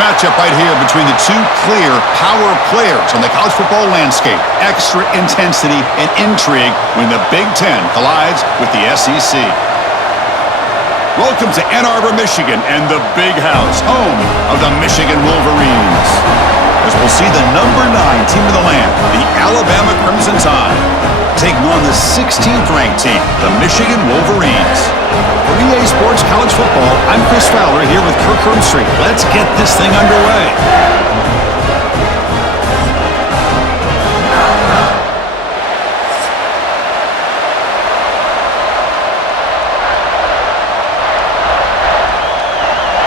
matchup right here between the two clear power players on the college football landscape. Extra intensity and intrigue when the Big Ten collides with the SEC. Welcome to Ann Arbor, Michigan, and the Big House, home of the Michigan Wolverines. As we'll see the number 9 team of the land, the Alabama Crimson Tide, taking on the 16th-ranked team, the Michigan Wolverines. For EA Sports College Football, I'm Chris Fowler here with Kirk Hermstreet. Let's get this thing underway.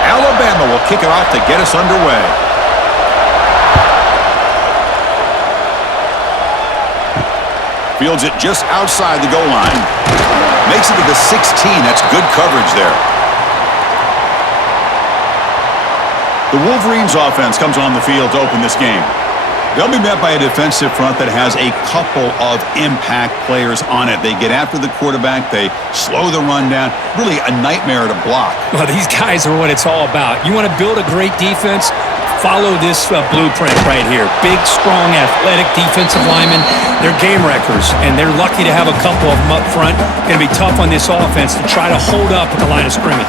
Alabama will kick it off to get us underway. Fields it just outside the goal line. Makes it to the 16. That's good coverage there. The Wolverines offense comes on the field to open this game. They'll be met by a defensive front that has a couple of impact players on it. They get after the quarterback. They slow the run down. Really a nightmare to block. Well, these guys are what it's all about. You want to build a great defense? Follow this blueprint right here. Big, strong, athletic defensive linemen. They're game wreckers, and they're lucky to have a couple of them up front. Going to be tough on this offense to try to hold up at the line of scrimmage.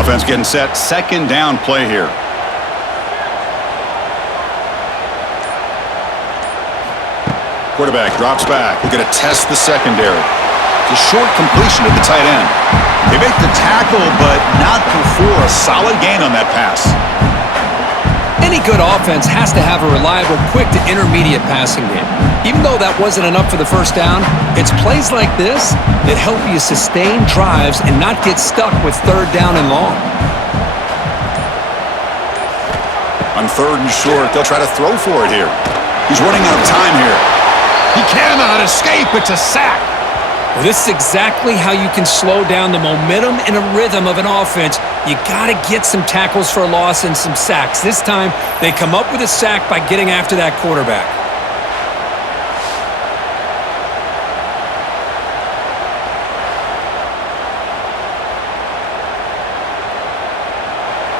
Offense getting set. Second down play here. Quarterback drops back. We're going to test the secondary. It's a short completion to the tight end. They make the tackle, but not before a solid gain on that pass. Any good offense has to have a reliable, quick to intermediate passing game. Even though that wasn't enough for the first down, it's plays like this that help you sustain drives and not get stuck with third down and long. On third and short, they'll try to throw for it here. He's running out of time here. He cannot escape. It's a sack. Well, this is exactly how you can slow down the momentum and a rhythm of an offense. You got to get some tackles for a loss and some sacks. This time, they come up with a sack by getting after that quarterback.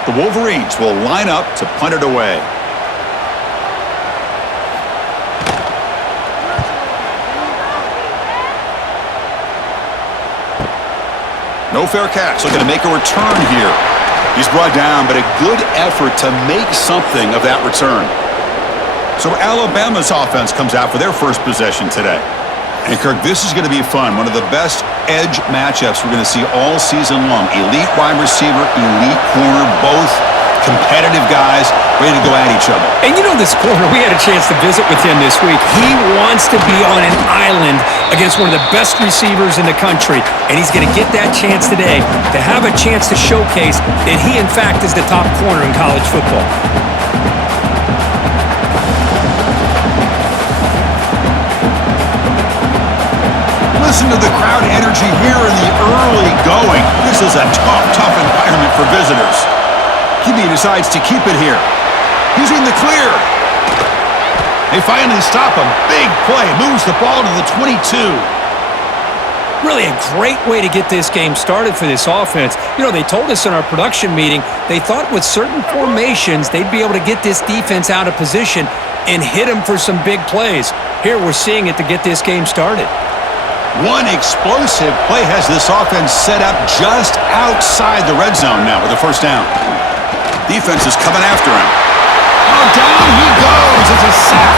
The Wolverines will line up to punt it away. No fair catch. Looking to make a return here. He's brought down, but a good effort to make something of that return. So Alabama's offense comes out for their first possession today. And Kirk, this is going to be fun. One of the best edge matchups we're going to see all season long. Elite wide receiver, elite corner, both competitive guys ready to go at each other. And you know this corner, we had a chance to visit with him this week. He wants to be on an island against one of the best receivers in the country, and he's going to get that chance today to have a chance to showcase that he, in fact, is the top corner in college football. Listen to the crowd energy here in the early going. This is a tough environment for visitors. QB decides to keep it here. He's in the clear. They finally stop him. Big play. Moves the ball to the 22. Really a great way to get this game started for this offense. You know, they told us in our production meeting, they thought with certain formations, they'd be able to get this defense out of position and hit them for some big plays. Here we're seeing it to get this game started. One explosive play has this offense set up just outside the red zone now with a first down. Defense is coming after him. Oh, down he goes. It's a sack.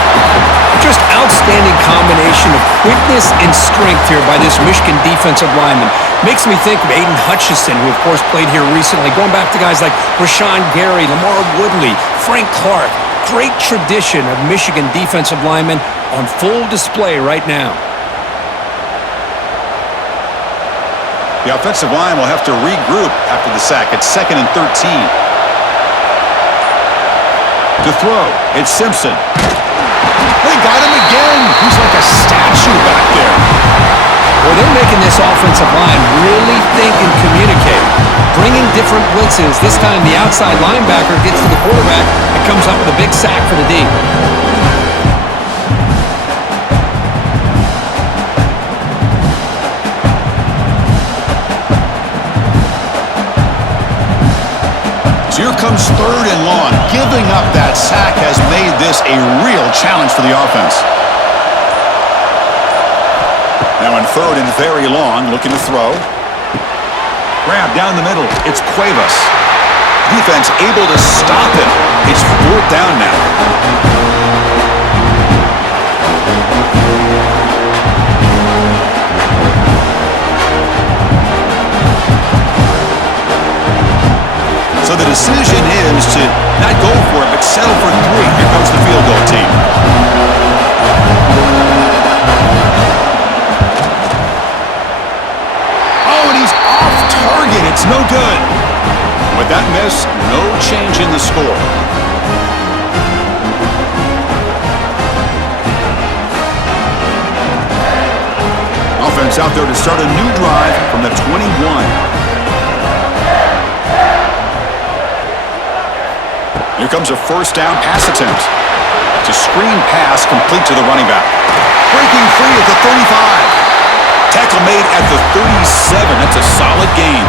Just outstanding combination of quickness and strength here by this Michigan defensive lineman. Makes me think of Aiden Hutchinson, who, of course, played here recently. Going back to guys like Rashawn Gary, Lamar Woodley, Frank Clark. Great tradition of Michigan defensive linemen on full display right now. The offensive line will have to regroup after the sack. It's 2nd and 13. To throw, it's Simpson. They got him again. He's like a statue back there. Well, they're making this offensive line really think and communicate. Bringing different blitzes. This time the outside linebacker gets to the quarterback and comes up with a big sack for the D. So here comes 3rd and long. Giving up that sack has made this a real challenge for the offense. Now on 3rd and very long, looking to throw. Grab down the middle. It's Cuevas. Defense able to stop him. It's 4th down now. So the decision is to not go for it, but settle for 3. Here comes the field goal team. Oh, and he's off target. It's no good. With that miss, no change in the score. Offense out there to start a new drive from the 21. Here comes a 1st down pass attempt. It's a screen pass complete to the running back. Breaking free at the 35. Tackle made at the 37. That's a solid gain.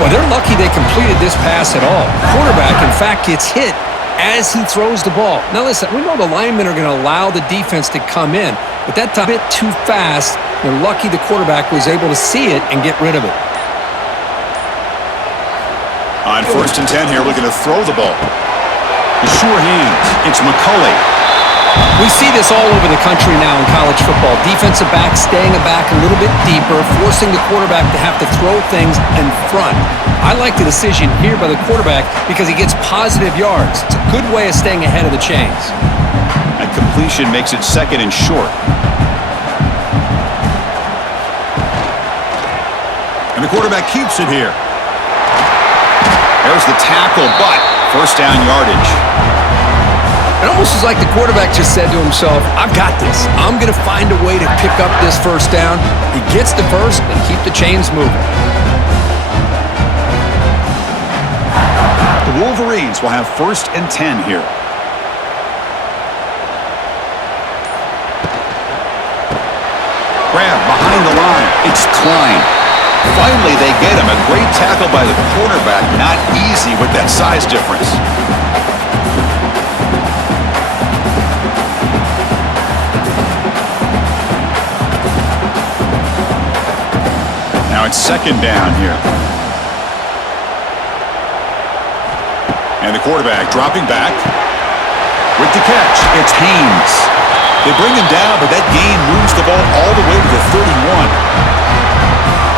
Well, they're lucky they completed this pass at all. Quarterback, in fact, gets hit as he throws the ball. Now listen, we know the linemen are going to allow the defense to come in, but that's a bit too fast. They're lucky the quarterback was able to see it and get rid of it. On 1st and 10 here, looking to throw the ball. The sure hands. It's McCulley. We see this all over the country now in college football. Defensive backs staying back a little bit deeper, forcing the quarterback to have to throw things in front. I like the decision here by the quarterback because he gets positive yards. It's a good way of staying ahead of the chains. That completion makes it 2nd and short. And the quarterback keeps it here. There's the tackle, but 1st down yardage. It almost is like the quarterback just said to himself, I've got this. I'm going to find a way to pick up this 1st down. He gets the first and keep the chains moving. The Wolverines will have 1st and 10 here. Grab behind the line. It's Klein. Finally, they get him. A great tackle by the quarterback. Not easy with that size difference. Now it's 2nd down here. And the quarterback dropping back. With the catch, it's Haynes. They bring him down, but that gain moves the ball all the way to the 31.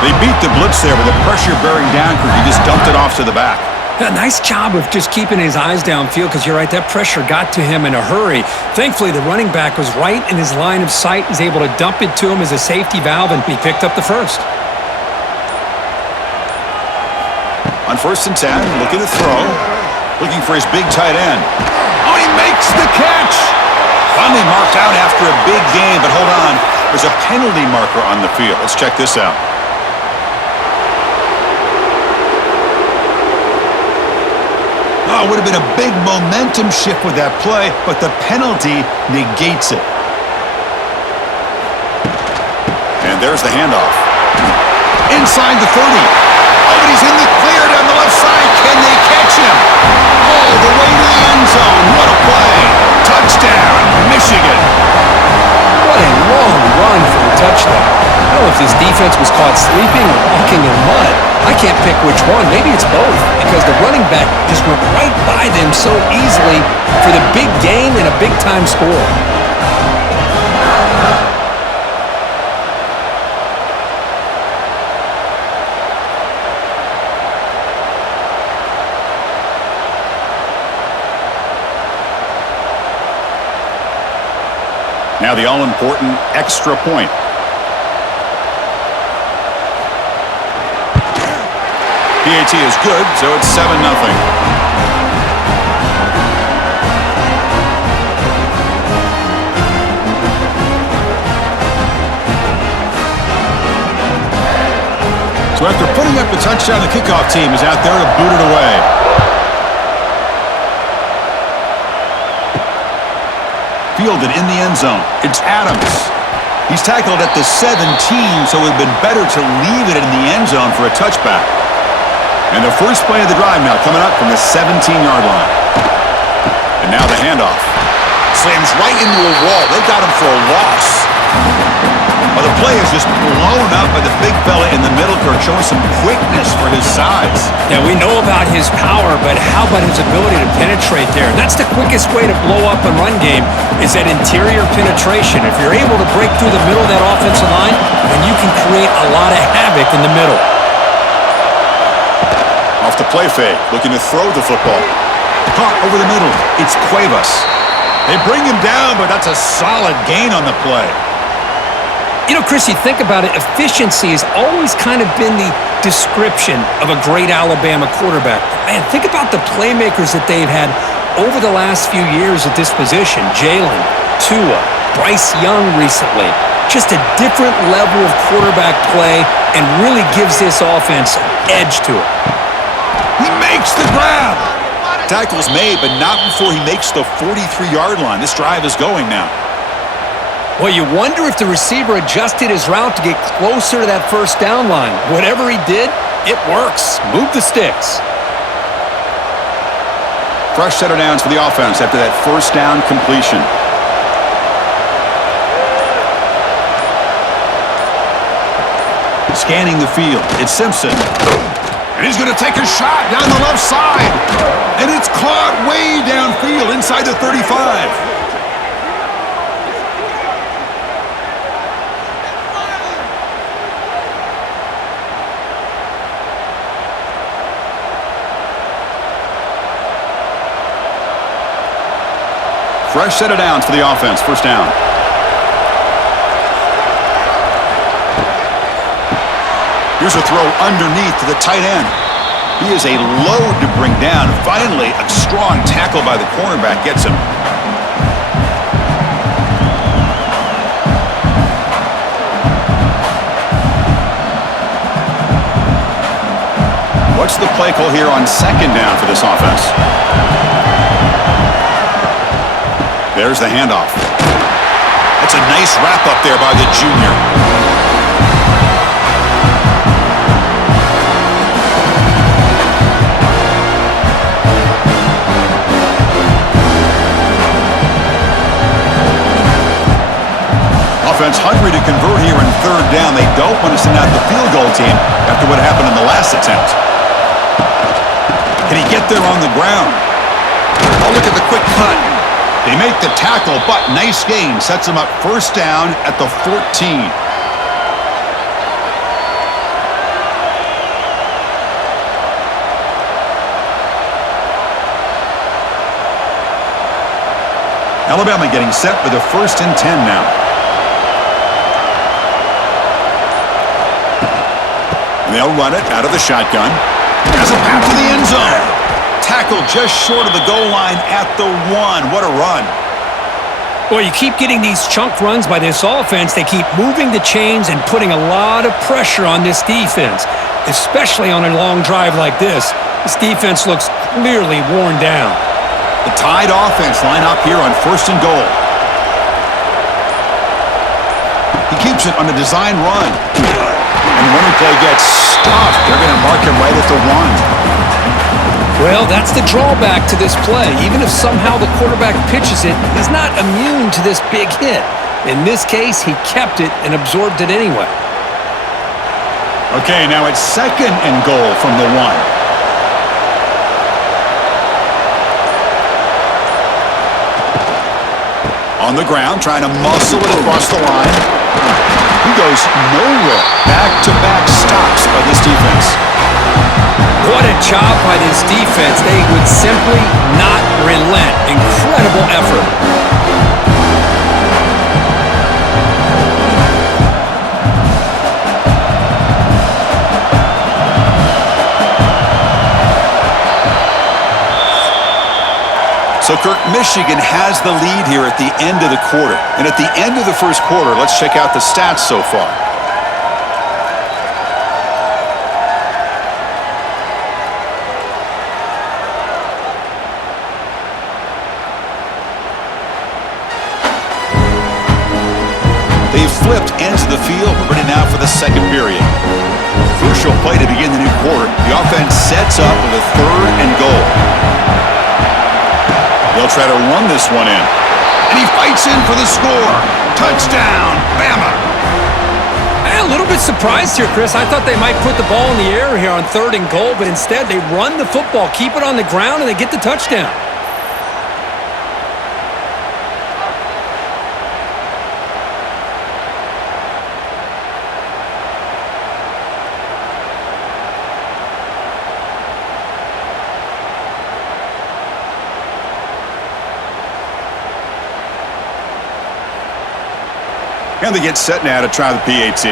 They beat the blitz there with a pressure bearing down because he just dumped it off to the back. Yeah, nice job of just keeping his eyes downfield because you're right, that pressure got to him in a hurry. Thankfully, the running back was right in his line of sight. He's able to dump it to him as a safety valve, and he picked up the first. On 1st and 10, looking to throw. Looking for his big tight end. Oh, he makes the catch! Finally marked out after a big gain, but hold on. There's a penalty marker on the field. Let's check this out. Oh, it would have been a big momentum shift with that play, but the penalty negates it. And there's the handoff. Inside the 30. Oh, but he's in the clear down the left side. Can they catch him? All the way to the end zone. What a play. Touchdown, Michigan. What a long run for the touchdown. I don't know if this defense was caught sleeping or walking in mud. I can't pick which one. Maybe it's both because the running back just went right by them so easily for the big gain and a big-time score. Now the all-important extra point. PAT is good, so it's 7-0. So after putting up the touchdown, the kickoff team is out there to boot it away. Fielded in the end zone. It's Adams. He's tackled at the 17, so it would have been better to leave it in the end zone for a touchback. And the first play of the drive now coming up from the 17-yard line. And now the handoff. Slams right into a wall. They got him for a loss. Well, the play is just blown up by the big fella in the middle, Kirk, showing some quickness for his size. Yeah, we know about his power, but how about his ability to penetrate there? That's the quickest way to blow up a run game, is that interior penetration. If you're able to break through the middle of that offensive line, then you can create a lot of havoc in the middle. Off the play fake, looking to throw the football. Caught over the middle. It's Cuevas. They bring him down, but that's a solid gain on the play. You know, Chris, you think about it, efficiency has always kind of been the description of a great Alabama quarterback. Man, think about the playmakers that they've had over the last few years at this position. Jalen, Tua, Bryce Young recently. Just a different level of quarterback play and really gives this offense an edge to it. He makes the grab. Tackle's made, but not before he makes the 43-yard line. This drive is going now. Well, you wonder if the receiver adjusted his route to get closer to that first down line. Whatever he did, it works. Move the sticks. Fresh set of downs for the offense after that first down completion. Scanning the field, it's Simpson. And he's going to take a shot down the left side. And it's caught way downfield inside the 35. Fresh set of downs for the offense. First down. Here's a throw underneath to the tight end. He is a load to bring down. Finally, a strong tackle by the cornerback gets him. What's the play call here on second down for this offense? There's the handoff. That's a nice wrap up there by the junior. Offense hungry to convert here in third down. They don't want to send out the field goal team after what happened in the last attempt. Can he get there on the ground? Oh, look at the quick cut. They make the tackle, but nice gain. Sets them up first down at the 14. Alabama getting set for the 1st and 10 now. They'll run it out of the shotgun. Has a pass to the end zone. Tackle just short of the goal line at the 1. What a run. Well, you keep getting these chunk runs by this offense. They keep moving the chains and putting a lot of pressure on this defense, especially on a long drive like this. This defense looks clearly worn down. The Tide offense line up here on 1st and goal. He keeps it on the design run. And when the play gets stopped, they're going to mark him right at the 1. Well, that's the drawback to this play. Even if somehow the quarterback pitches it, he's not immune to this big hit. In this case, he kept it and absorbed it anyway. Okay, now it's 2nd and goal from the 1. On the ground, trying to muscle it across the line. He goes nowhere. Back-to-back stops by this defense. What a job by this defense. They would simply not relent. Incredible effort. So, Kirk, Michigan has the lead here at the end of the quarter. And at the end of the first quarter, let's check out the stats so far. They've flipped ends of the field. We're ready now for the second period. Crucial play to begin the new quarter. The offense sets up with a 3rd and goal. They'll try to run this one in. And he fights in for the score. Touchdown, Bama. A little bit surprised here, Chris. I thought they might put the ball in the air here on 3rd and goal, but instead they run the football, keep it on the ground, and they get the touchdown. And they get set now to try the PAT.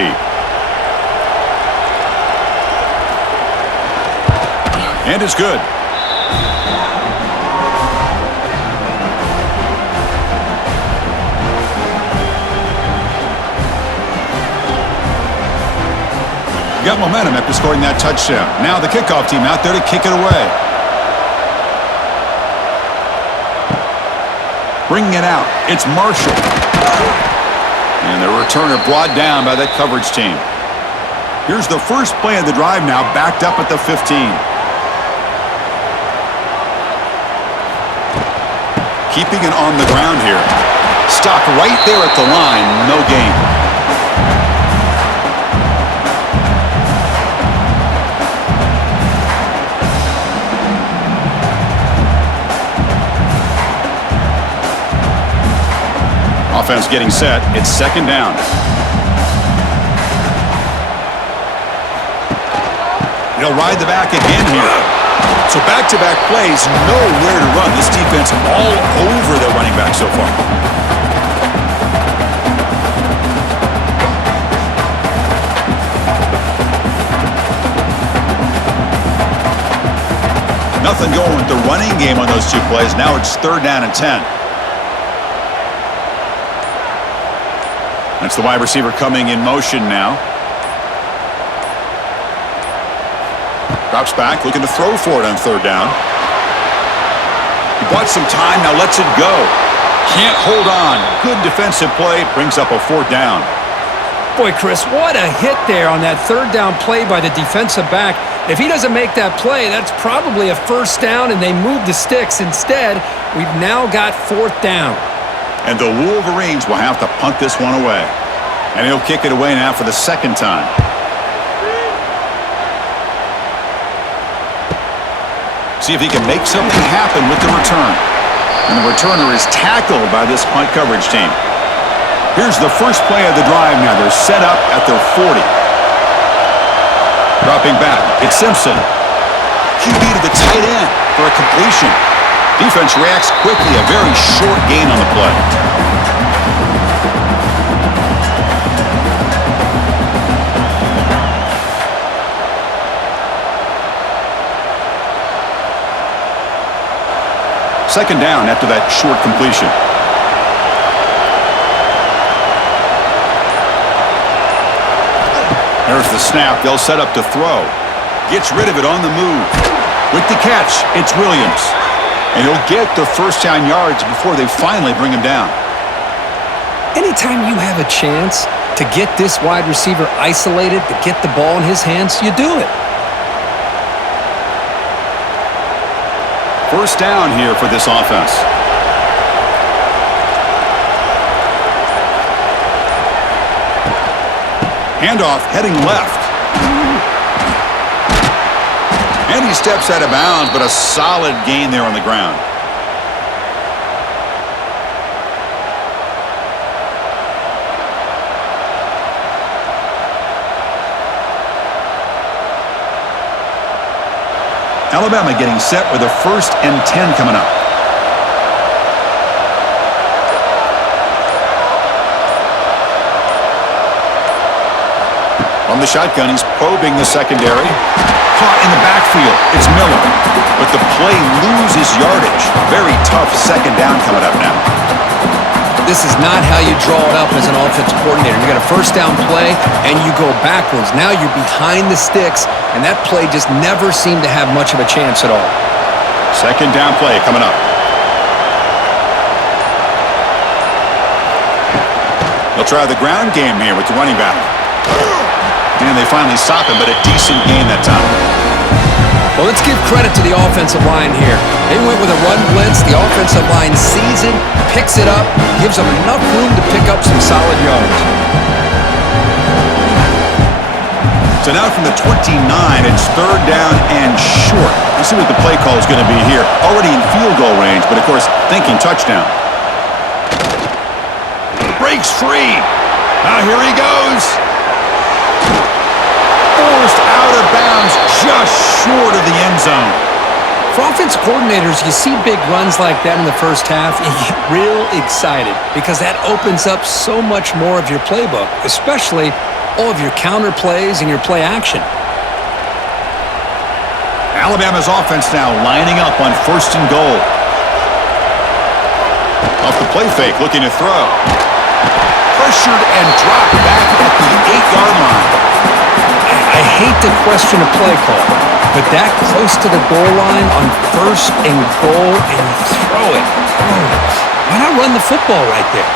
And it's good. Got momentum after scoring that touchdown. Now the kickoff team out there to kick it away. Bringing it out. It's Marshall. And the returner brought down by that coverage team. Here's the first play of the drive now, backed up at the 15. Keeping it on the ground here. Stopped right there at the line, no gain. Offense getting set. It's 2nd down. They'll ride the back again here. So back-to-back plays, nowhere to run. This defense all over the running back so far. Nothing going with the running game on those 2 plays. Now it's 3rd down and 10. That's the wide receiver coming in motion now. Drops back, looking to throw for it on 3rd down. He bought some time, now lets it go. Can't hold on. Good defensive play, brings up a 4th down. Boy, Chris, what a hit there on that 3rd down play by the defensive back. If he doesn't make that play, that's probably a 1st down, and they move the sticks. Instead, we've now got 4th down. And the Wolverines will have to punt this one away. And he'll kick it away now for the 2nd time. See if he can make something happen with the return. And the returner is tackled by this punt coverage team. Here's the first play of the drive now. They're set up at their 40. Dropping back, it's Simpson. QB to the tight end for a completion. Defense reacts quickly, a very short gain on the play. Second down after that short completion. There's the snap. They'll set up to throw. Gets rid of it on the move. With the catch, it's Williams. And he'll get the 1st down yards before they finally bring him down. Anytime you have a chance to get this wide receiver isolated, to get the ball in his hands, you do it. 1st down here for this offense. Handoff heading left. And he steps out of bounds, but a solid gain there on the ground. Alabama getting set with a 1st and 10 coming up. From the shotgun, he's probing the secondary. Caught in the backfield. It's Miller. But the play loses yardage. Very tough 2nd down coming up now. This is not how you draw it up as an offensive coordinator. You got a 1st down play, and you go backwards. Now you're behind the sticks, and that play just never seemed to have much of a chance at all. 2nd down play coming up. They'll try the ground game here with the running back. And they finally stop him, but a decent gain that time. Well, let's give credit to the offensive line here. They went with a run blitz. The offensive line sees it, picks it up, gives them enough room to pick up some solid yards. So now from the 29, it's third down and short. Let's see what the play call is going to be here. Already in field goal range, but of course, thinking touchdown. Breaks free. Now here he goes. Forced out of bounds, just short of the end zone. For offensive coordinators, you see big runs like that in the first half, you get real excited because that opens up so much more of your playbook, especially all of your counter plays and your play action. Alabama's offense now lining up on first and goal. Off the play fake, looking to throw. Pressured and dropped back at the 8-yard line. I hate to question a play call, but that close to the goal line on first and goal and throw it. Oh, why not run the football right there?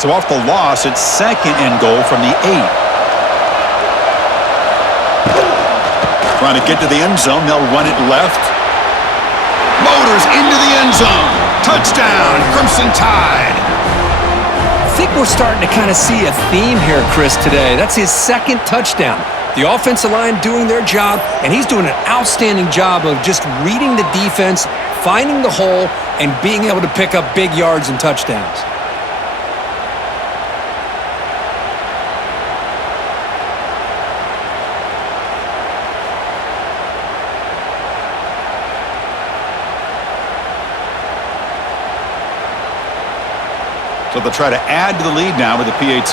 So off the loss, it's second and goal from the 8. Trying to get to the end zone, they'll run it left. Motors into the end zone. Touchdown, Crimson Tide. I think we're starting to kind of see a theme here, Chris, today. That's his second touchdown. The offensive line doing their job, and he's doing an outstanding job of just reading the defense, finding the hole, and being able to pick up big yards and touchdowns. So they'll try to add to the lead now with the PAT.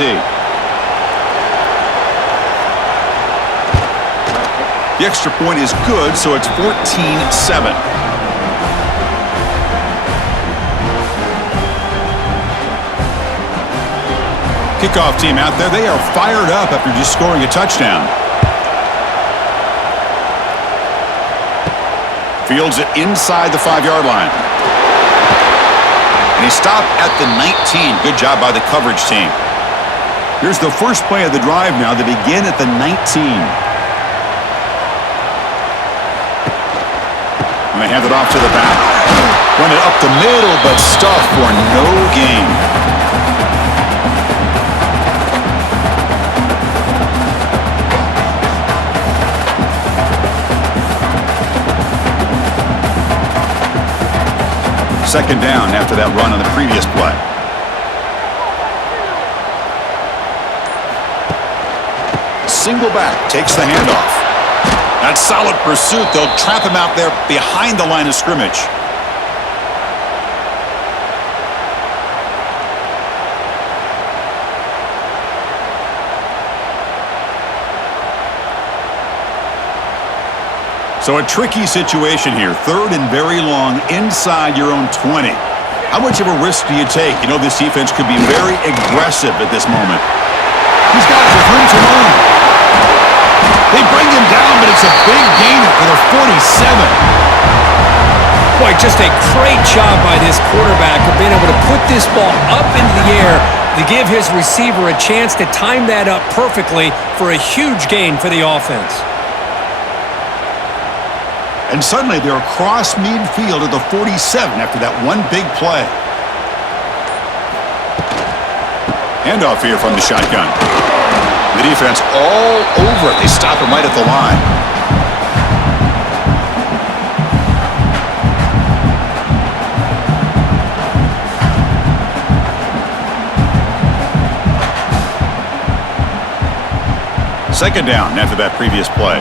The extra point is good, so it's 14-7. Kickoff team out there. They are fired up after just scoring a touchdown. Fields it inside the 5-yard line. And he stopped at the 19. Good job by the coverage team. Here's the first play of the drive now. They begin at the 19. And they hand it off to the back. Run it up the middle, but stuff for no gain. Second down after that run on the previous play. Single back, takes the handoff. That's solid pursuit. They'll trap him out there behind the line of scrimmage. So a tricky situation here. Third and very long inside your own 20. How much of a risk do you take? You know, this defense could be very aggressive at this moment. He's got it with room to run. They bring him down, but it's a big gainer for the 47. Boy, just a great job by this quarterback of being able to put this ball up into the air to give his receiver a chance to time that up perfectly for a huge gain for the offense. And suddenly they're across midfield at the 47 after that one big play. Handoff here from the shotgun. The defense all over it. They stop him right at the line. Second down after that previous play.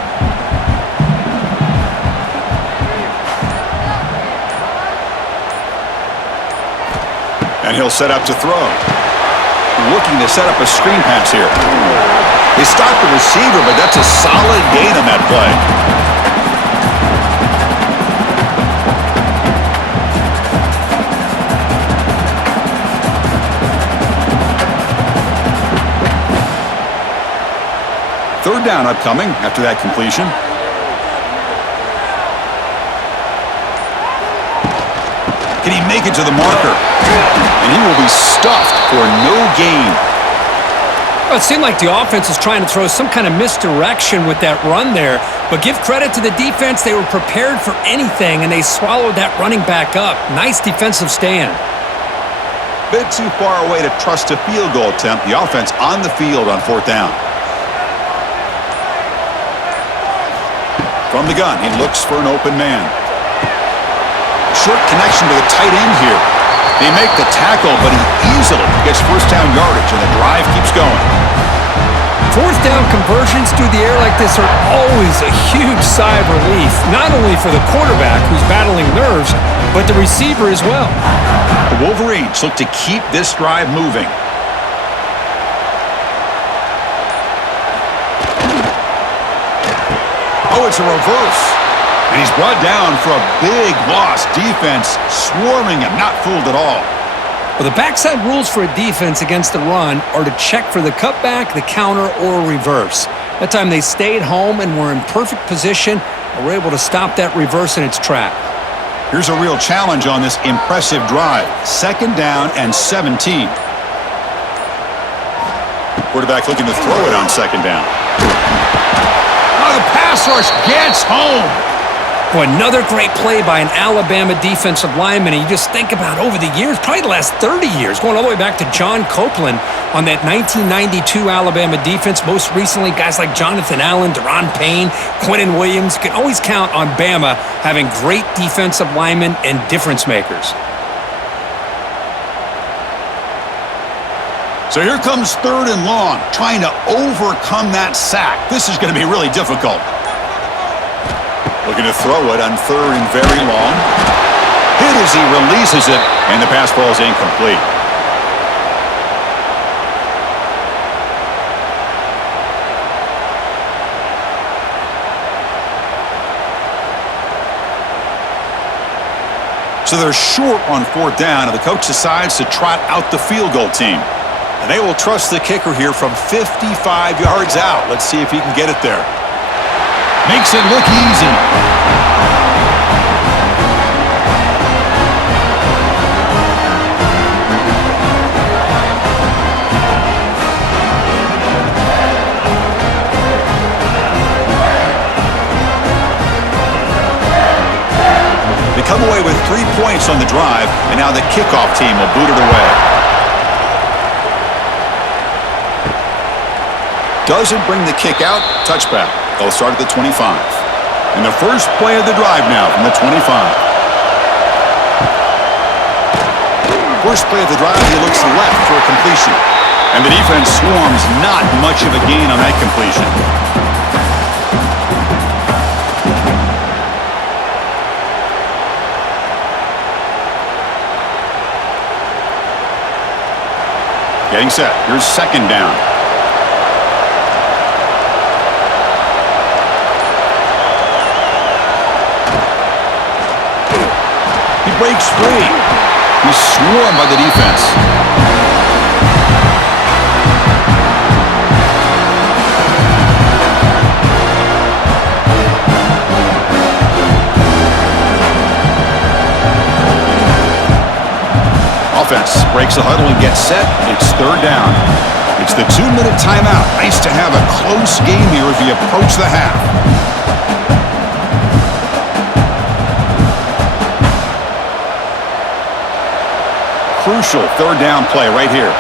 And he'll set up to throw. Looking to set up a screen pass here. They stop the receiver, but that's a solid gain on that play. Third down upcoming after that completion. make it to the marker. And he will be stuffed for no gain. Well, it seemed like the offense was trying to throw some kind of misdirection with that run there. But give credit to the defense. They were prepared for anything, and they swallowed that running back up. Nice defensive stand. Bit too far away to trust a field goal attempt. The offense on the field on 4th down. From the gun, he looks for an open man. Short connection to the tight end here. They make the tackle, but he easily gets first down yardage, and the drive keeps going. 4th down conversions through the air like this are always a huge sigh of relief, not only for the quarterback who's battling nerves, but the receiver as well. The Wolverines look to keep this drive moving. Oh, it's a reverse. And he's brought down for a big loss. Defense swarming him, not fooled at all. Well, the backside rules for a defense against the run are to check for the cutback, the counter, or reverse. That time they stayed home and were in perfect position and were able to stop that reverse in its track. Here's a real challenge on this impressive drive. 2nd down and 17. Quarterback looking to throw it on 2nd down. Oh, the pass rush gets home. Boy, another great play by an Alabama defensive lineman. And you just think about over the years, probably the last 30 years, going all the way back to John Copeland on that 1992 Alabama defense. Most recently, guys like Jonathan Allen, Deron Payne, Quentin Williams. You can always count on Bama having great defensive linemen and difference makers. So here comes 3rd and long, trying to overcome that sack. This is going to be really difficult. Looking to throw it on 3rd and very long. Hit as he releases it, and the pass ball is incomplete. So they're short on 4th down, and the coach decides to trot out the field goal team. And they will trust the kicker here from 55 yards out. Let's see if he can get it there. Makes it look easy. They come away with 3 points on the drive, and now the kickoff team will boot it away. Doesn't bring the kick out. Touchback. They'll start at the 25. And the first play of the drive now from the 25. First play of the drive, he looks left for a completion. And the defense swarms, not much of a gain on that completion. Getting set. Here's 2nd down. Breaks free. He's swarmed by the defense. Offense breaks the huddle and gets set. It's 3rd down. It's the 2-minute timeout. Nice to have a close game here as we approach the half. Crucial 3rd down play right here.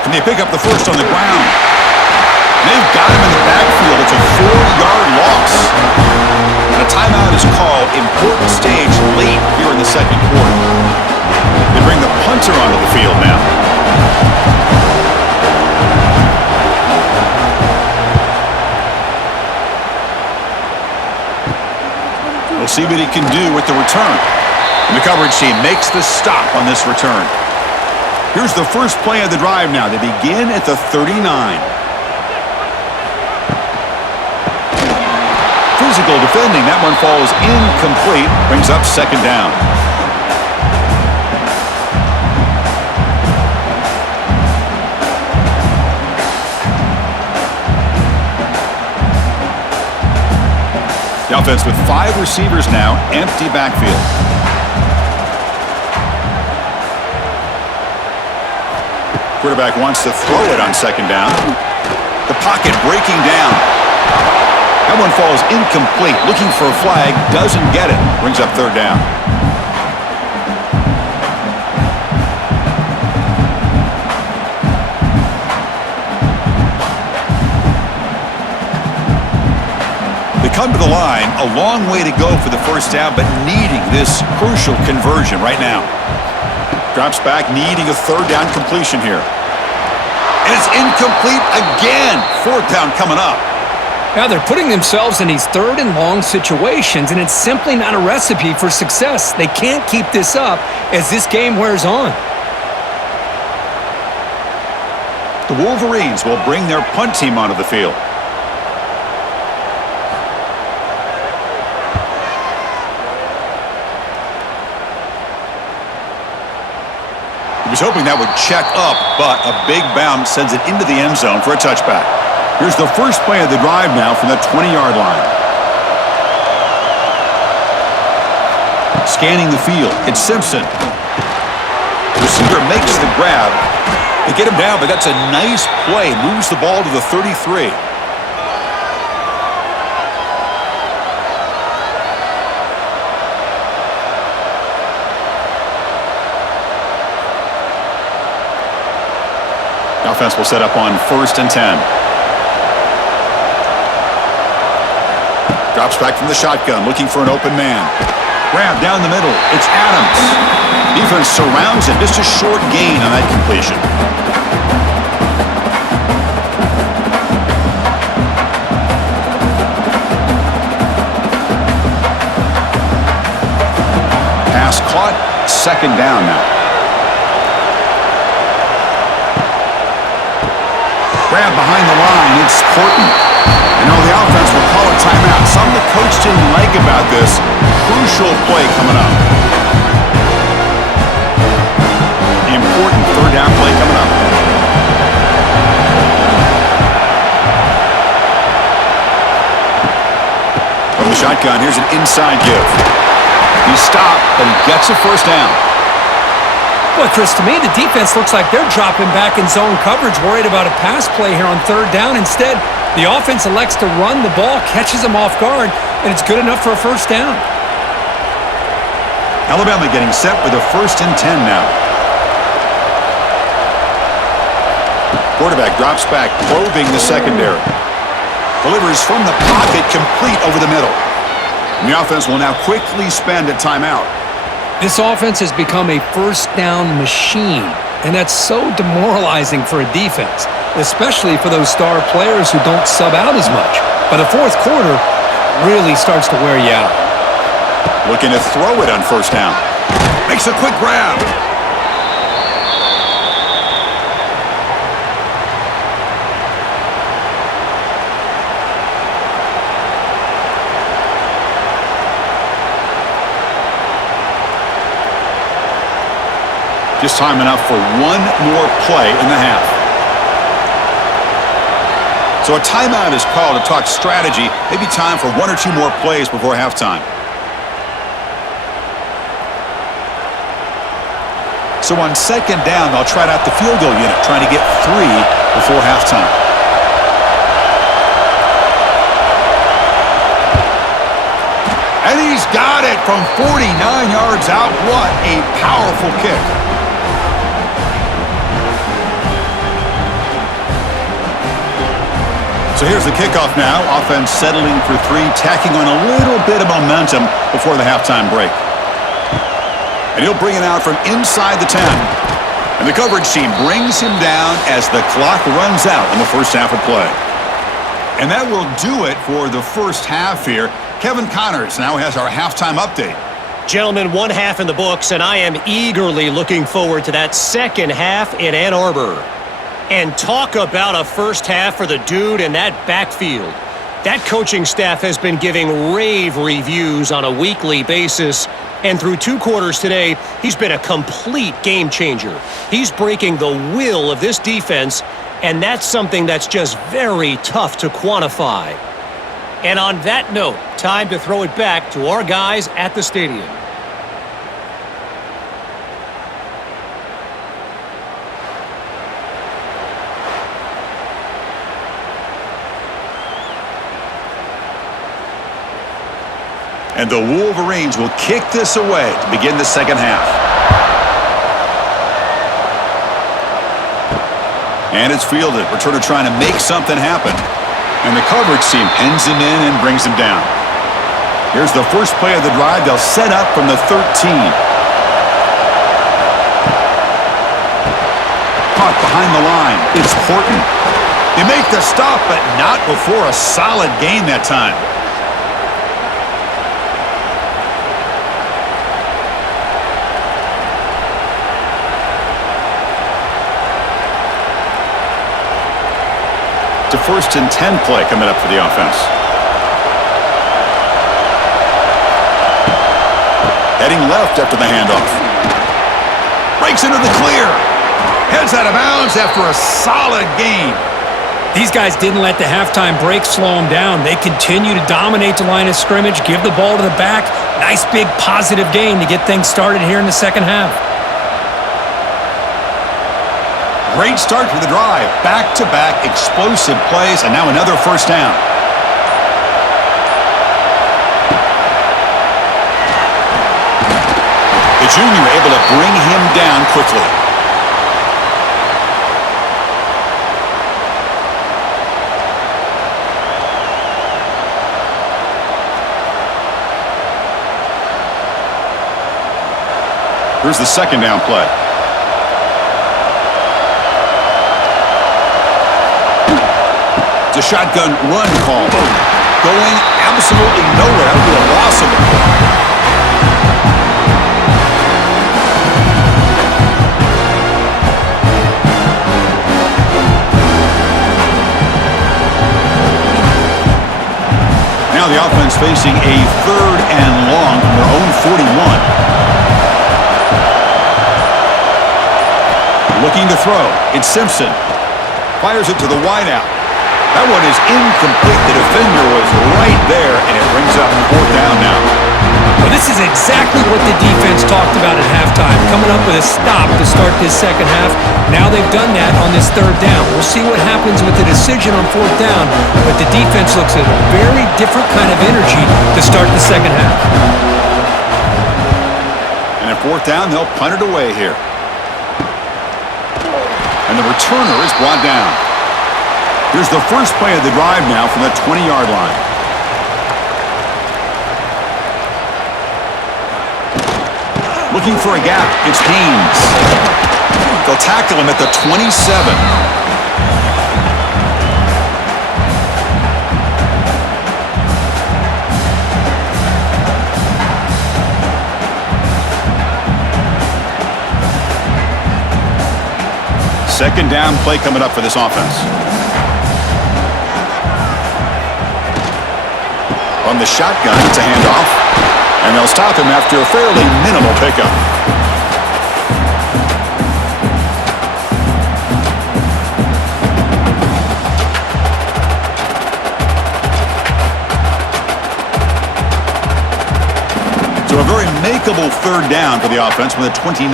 Can they pick up the first on the ground? They've got him in the backfield. It's a 4-yard loss. And a timeout is called. Important stage late here in the 2nd quarter. They bring the punter onto the field now. We'll see what he can do with the return. And the coverage team makes the stop on this return. Here's the first play of the drive now. They begin at the 39. Physical defending. That one falls incomplete. Brings up 2nd down. The offense with 5 receivers now, empty backfield. Quarterback wants to throw it on second down. The pocket breaking down. That one falls incomplete. Looking for a flag, doesn't get it. Brings up third down. They come to the line, a long way to go for the first down, but needing this crucial conversion right now. Drops back, needing a third down completion here. And it's incomplete again. Fourth down coming up. Now they're putting themselves in these third and long situations, and it's simply not a recipe for success. They can't keep this up as this game wears on. The Wolverines will bring their punt team onto the field. He was hoping that would check up, but a big bounce sends it into the end zone for a touchback. Here's the first play of the drive now from the 20-yard line. Scanning the field, it's Simpson. Receiver makes the grab. They get him down, but that's a nice play. Moves the ball to the 33. Offense will set up on 1st and 10. Drops back from the shotgun, looking for an open man. Grab down the middle. It's Adams. Defense surrounds it. Just a short gain on that completion. Pass caught. Second down now. Grab behind the line. It's Porton. You know, the offense will call a timeout. Something the coach didn't like about this. Crucial play coming up. Important third down play coming up. From the shotgun, here's an inside give. He's stopped, but he gets a first down. Well, Chris, to me, the defense looks like they're dropping back in zone coverage, worried about a pass play here on third down. Instead, the offense elects to run the ball, catches them off guard, and it's good enough for a first down. Alabama getting set with a 1st and 10 now. Quarterback drops back, probing the secondary. Delivers from the pocket, complete over the middle. And the offense will now quickly spend a timeout. This offense has become a first down machine, and that's so demoralizing for a defense, especially for those star players who don't sub out as much. By the fourth quarter, it really starts to wear you out. Looking to throw it on first down. Makes a quick grab. Just time enough for one more play in the half. So a timeout is called to talk strategy. Maybe time for 1 or 2 more plays before halftime. So on second down, they'll try out the field goal unit, trying to get 3 before halftime. And he's got it from 49 yards out. What a powerful kick. So here's the kickoff now. Offense settling for 3, tacking on a little bit of momentum before the halftime break. And he'll bring it out from inside the 10. And the coverage team brings him down as the clock runs out in the first half of play. And that will do it for the first half here. Kevin Connors now has our halftime update. Gentlemen, 1 half in the books, and I am eagerly looking forward to that second half in Ann Arbor. And talk about a first half for the dude in that backfield. That coaching staff has been giving rave reviews on a weekly basis. And through 2 quarters today, he's been a complete game changer. He's breaking the will of this defense, and that's something that's just very tough to quantify. And on that note, time to throw it back to our guys at the stadium. And the Wolverines will kick this away to begin the second half. And it's fielded. Returner trying to make something happen. And the coverage team pins him in and brings him down. Here's the first play of the drive. They'll set up from the 13. Caught behind the line. It's Horton. They make the stop, but not before a solid gain that time. To 1st and 10 play coming up for the offense. Heading left after the handoff. Breaks into the clear. Heads out of bounds after a solid gain. These guys didn't let the halftime break slow them down. They continue to dominate the line of scrimmage, give the ball to the back. Nice big positive gain to get things started here in the second half. Great start to the drive. Back-to-back explosive plays, and now another first down. The junior able to bring him down quickly. Here's the second down play. It's a shotgun run call. Going absolutely nowhere with a loss of it. Now the offense facing a 3rd and long from their own 41. Looking to throw. It's Simpson. Fires it to the wideout. That one is incomplete. The defender was right there, and it brings up 4th down now. Well, this is exactly what the defense talked about at halftime, coming up with a stop to start this second half. Now they've done that on this 3rd down. We'll see what happens with the decision on 4th down, but the defense looks at a very different kind of energy to start the second half. And at 4th down, they'll punt it away here. And the returner is brought down. Here's the first play of the drive now from the 20-yard line. Looking for a gap. It's Haynes. They'll tackle him at the 27. Second down play coming up for this offense. On the shotgun, it's a handoff. And they'll stop him after a fairly minimal pickup. So a very makeable 3rd down for the offense with a 29.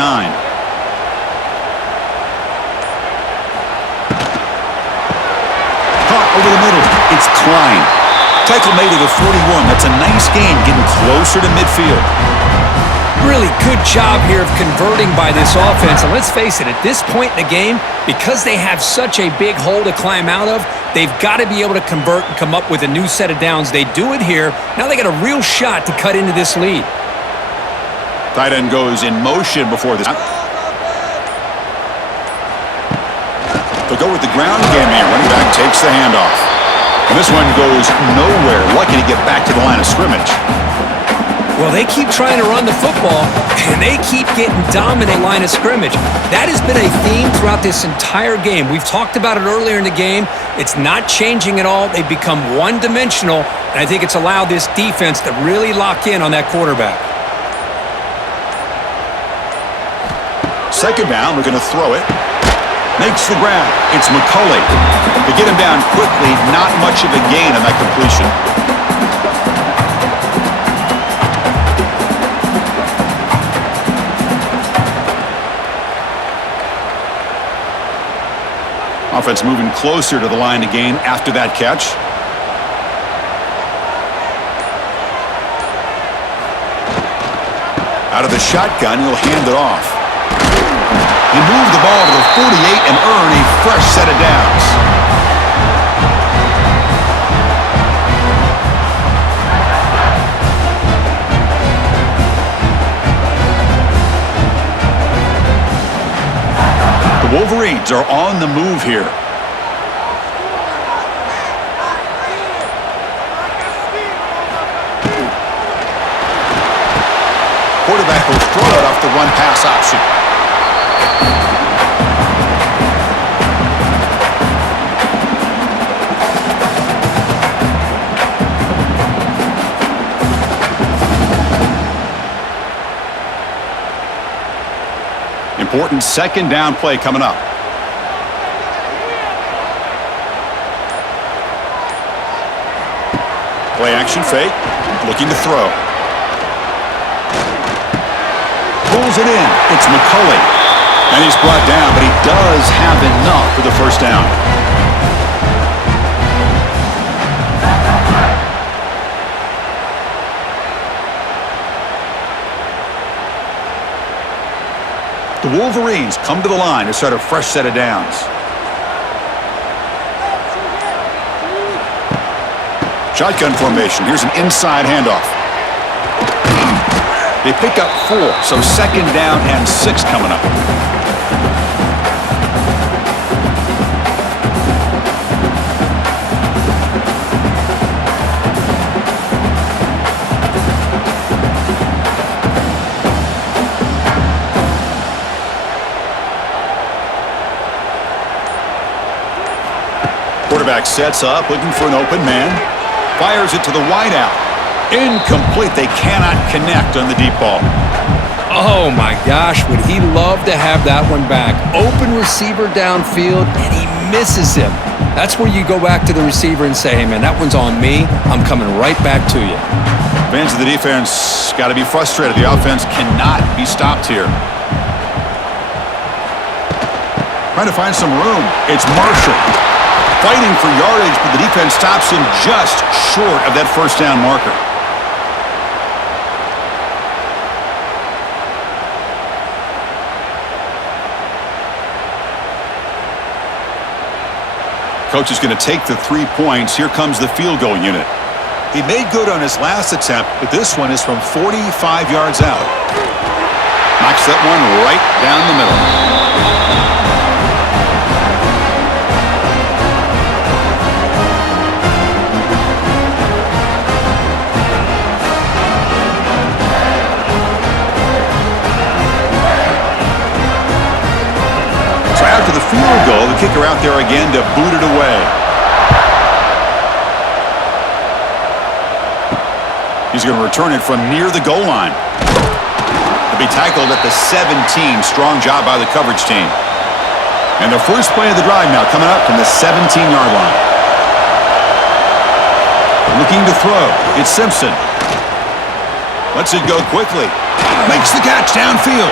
Caught over the middle. It's Klein. Tackle made at the 41. That's a nice gain, getting closer to midfield. Really good job here of converting by this offense. And let's face it, at this point in the game, because they have such a big hole to climb out of, they've got to be able to convert and come up with a new set of downs. They do it here. Now they got a real shot to cut into this lead. Tight end goes in motion before this. They'll go with the ground game here. Running back takes the handoff. And this one goes nowhere. Lucky to get back to the line of scrimmage. Well, they keep trying to run the football, and they keep getting dominant line of scrimmage. That has been a theme throughout this entire game. We've talked about it earlier in the game. It's not changing at all. They've become one-dimensional, and I think it's allowed this defense to really lock in on that quarterback. Second down, we're going to throw it. Makes the grab. It's McCulley. To get him down quickly, not much of a gain on that completion. Offense moving closer to the line to gain after that catch. Out of the shotgun, he'll hand it off. He moved the ball to the 48 and earn a fresh set of downs. The Wolverines are on the move here. Quarterback will throw it off the run-pass option. Important second down play coming up. Play action fake, looking to throw. Pulls it in. It's McCulley. And he's brought down, but he does have enough for the first down. The Wolverines come to the line to start a fresh set of downs. Shotgun formation. Here's an inside handoff. They pick up 4, so second down and 6 coming up. Quarterback sets up, looking for an open man. Fires it to the wideout. Incomplete. They cannot connect on the deep ball. Oh, my gosh. Would he love to have that one back? Open receiver downfield, and he misses him. That's where you go back to the receiver and say, hey, man, that one's on me. I'm coming right back to you. Fans of the defense got to be frustrated. The offense cannot be stopped here. Trying to find some room. It's Marshall. Fighting for yardage, but the defense stops him just short of that first down marker. Coach is going to take the 3 points. Here comes the field goal unit. He made good on his last attempt, but this one is from 45 yards out. Knocks that one right down the middle. After the field goal, the kicker out there again to boot it away. He's going to return it from near the goal line. To be tackled at the 17. Strong job by the coverage team. And the first play of the drive now coming up from the 17-yard line. Looking to throw. It's Simpson. Lets it go quickly. Makes the catch downfield.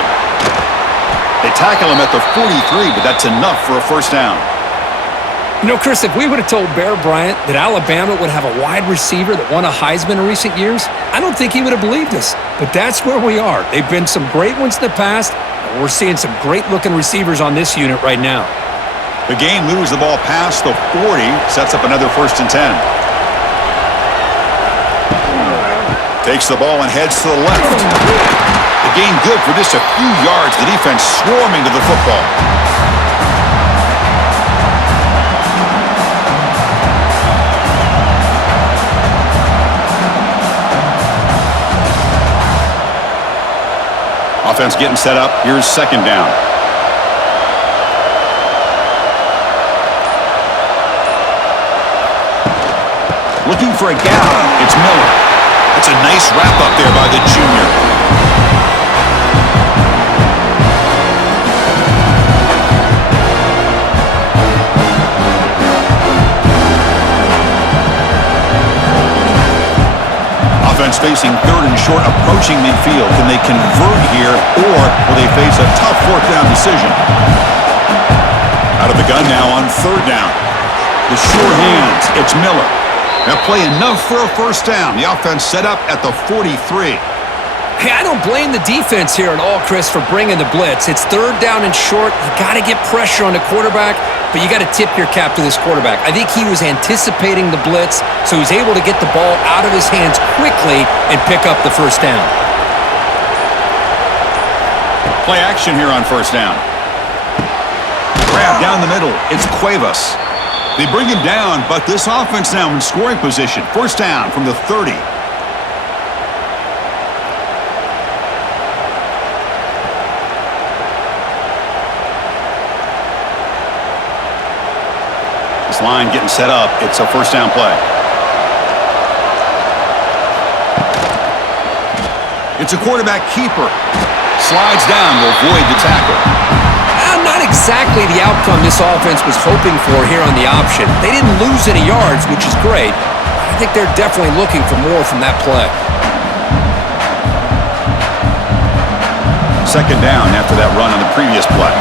They tackle him at the 43, but that's enough for a first down. You know, Chris, if we would have told Bear Bryant that Alabama would have a wide receiver that won a Heisman in recent years, I don't think he would have believed us. But that's where we are. They've been some great ones in the past, and we're seeing some great-looking receivers on this unit right now. The game moves the ball past the 40, sets up another 1st and 10. Takes the ball and heads to the left. The gain good for just a few yards. The defense swarming to the football. Offense getting set up. Here's second down. Looking for a gap. It's Miller. That's a nice wrap up there by the junior. Offense facing 3rd and short, approaching midfield. Can they convert here, or will they face a tough 4th down decision? Out of the gun now on third down. The sure hands, it's Miller. Now play enough for a first down. The offense set up at the 43. Hey, I don't blame the defense here at all, Chris, for bringing the blitz. It's third down and short. You got to get pressure on the quarterback, but you got to tip your cap to this quarterback. I think he was anticipating the blitz, so he's able to get the ball out of his hands quickly and pick up the first down. Play action here on first down. Grab down the middle. It's Cuevas. They bring him down, but this offense now in scoring position. First down from the 30. This line getting set up. It's a first down play. It's a quarterback keeper. Slides down to avoid the tackle. Not exactly the outcome this offense was hoping for here on the option. They didn't lose any yards, which is great. I think they're definitely looking for more from that play. Second down after that run on the previous play.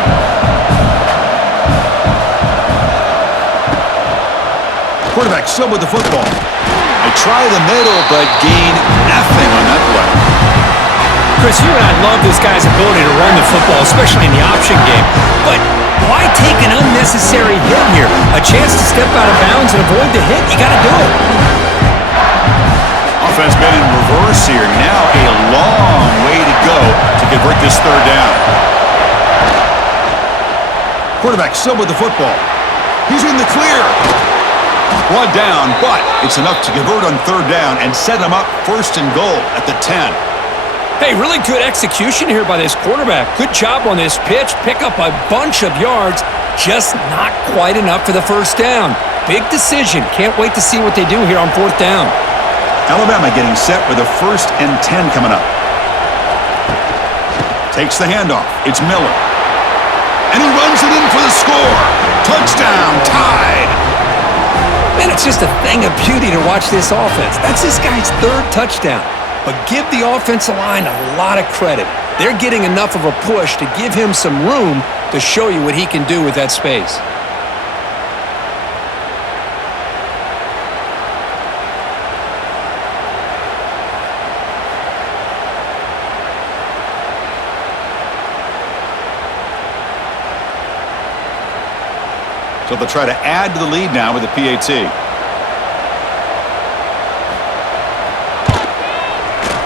Quarterback still with the football. They try the middle, but gain nothing on that play. Chris, you and I love this guy's ability to run the football, especially in the option game. But why take an unnecessary hit here? A chance to step out of bounds and avoid the hit, you got to do it. Offense been in reverse here. Now a long way to go to convert this third down. Quarterback still with the football. He's in the clear. Brought down, but it's enough to convert on third down and set him up first and goal at the 10. Hey, really good execution here by this quarterback. Good job on this pitch. Pick up a bunch of yards, just not quite enough for the first down. Big decision. Can't wait to see what they do here on fourth down. Alabama getting set with a 1st and 10 coming up. Takes the handoff. It's Miller. And he runs it in for the score. Touchdown, tied. Man, it's just a thing of beauty to watch this offense. That's this guy's third touchdown. But give the offensive line a lot of credit. They're getting enough of a push to give him some room to show you what he can do with that space. So they'll try to add to the lead now with the PAT.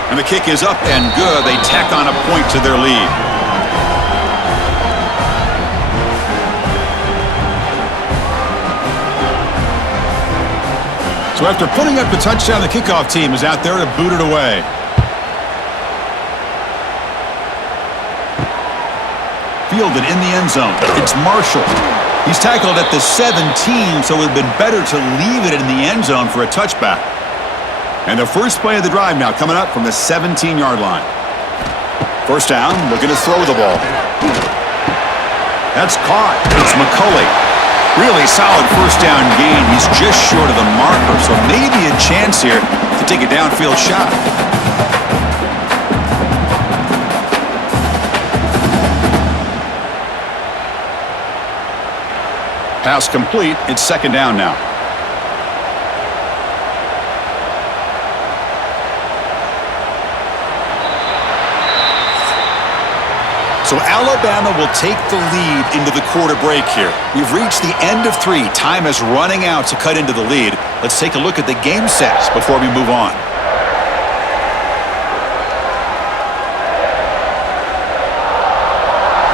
And the kick is up and good. They tack on a point to their lead. So after putting up the touchdown, the kickoff team is out there to boot it away. Fielded in the end zone. It's Marshall. He's tackled at the 17, so it would have been better to leave it in the end zone for a touchback. And the first play of the drive now coming up from the 17-yard line. First down, looking to throw the ball. That's caught. It's McCulley. Really solid first down gain. He's just short of the marker, so maybe a chance here to take a downfield shot. Pass complete. It's second down now. So Alabama will take the lead into the quarter break here. We've reached the end of 3. Time is running out to cut into the lead. Let's take a look at the game sets before we move on.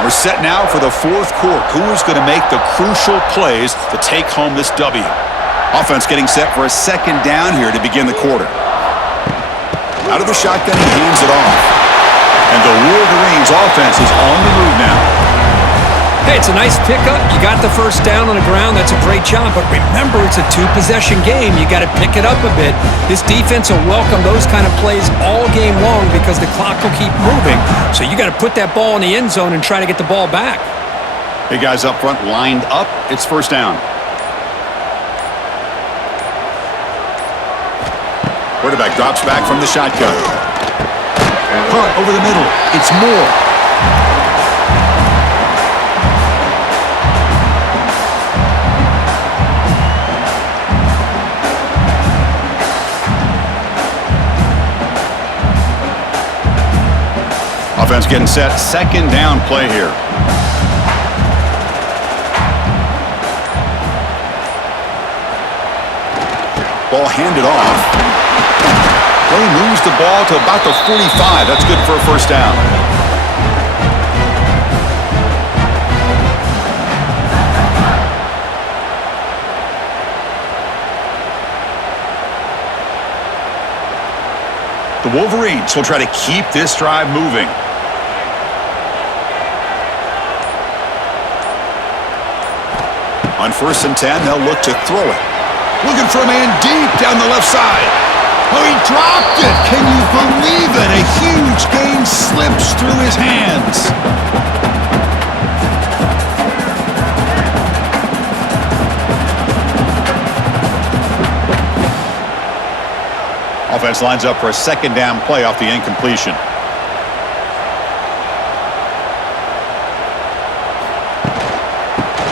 We're set now for the fourth quarter. Who is going to make the crucial plays to take home this W? Offense getting set for a second down here to begin the quarter. Out of the shotgun, he hands it off. And the Wolverines offense is on the move now. Hey, it's a nice pickup. You got the first down on the ground. That's a great job. But remember, it's a 2-possession game. You got to pick it up a bit. This defense will welcome those kind of plays all game long because the clock will keep moving. So you got to put that ball in the end zone and try to get the ball back. Big guys up front lined up. It's first down. Quarterback drops back from the shotgun. Punt over the middle. It's Moore. Offense getting set. Second down play here. Ball handed off. Play moves the ball to about the 45. That's good for a first down. The Wolverines will try to keep this drive moving. On 1st and 10, they'll look to throw it. Looking for a man deep down the left side. Oh, he dropped it. Can you believe it? A huge gain slips through his hands. Offense lines up for a second down play off the incompletion.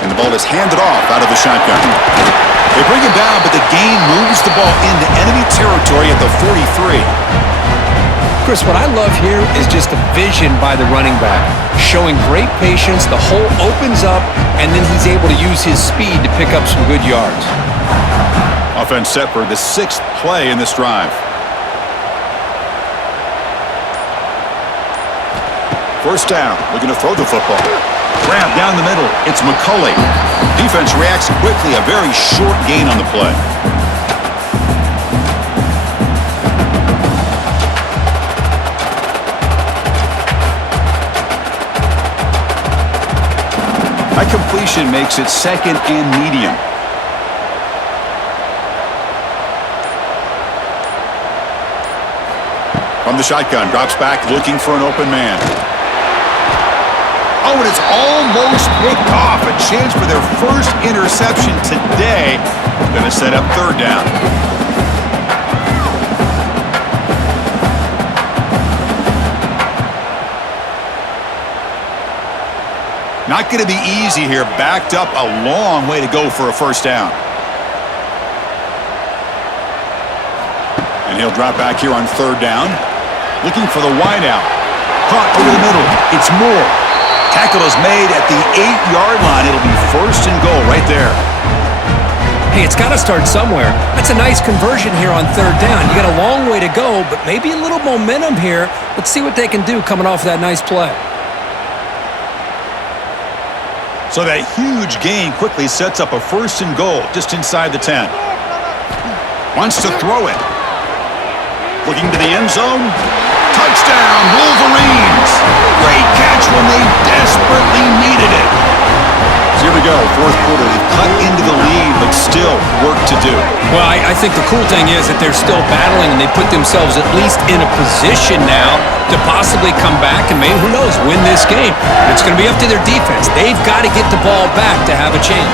And the ball is handed off out of the shotgun. They bring him down, but the gain moves the ball into enemy territory at the 43. Chris, what I love here is just the vision by the running back. Showing great patience, the hole opens up, and then he's able to use his speed to pick up some good yards. Offense set for the 6th play in this drive. First down, looking to throw the football. Grab down the middle. It's McCulley. Defense reacts quickly. A very short gain on the play. That completion makes it second and medium. From the shotgun, drops back looking for an open man. Oh, and it's almost picked off. A chance for their first interception today. Going to set up 3rd down. Not going to be easy here. Backed up a long way to go for a first down. And he'll drop back here on 3rd down. Looking for the wideout. Caught over the middle. It's Moore. Tackle is made at the 8-yard line. It'll be 1st and goal right there. Hey, it's got to start somewhere. That's a nice conversion here on 3rd down. You got a long way to go, but maybe a little momentum here. Let's see what they can do coming off that nice play. So that huge gain quickly sets up a 1st and goal just inside the 10. Wants to throw it. Looking to the end zone. Touchdown, Wolverines! Great catch when they desperately needed it. So here we go, 4th quarter. They've cut into the lead, but still work to do. Well, I think the cool thing is that they're still battling, and they put themselves at least in a position now to possibly come back and maybe, who knows, win this game. But it's going to be up to their defense. They've got to get the ball back to have a chance.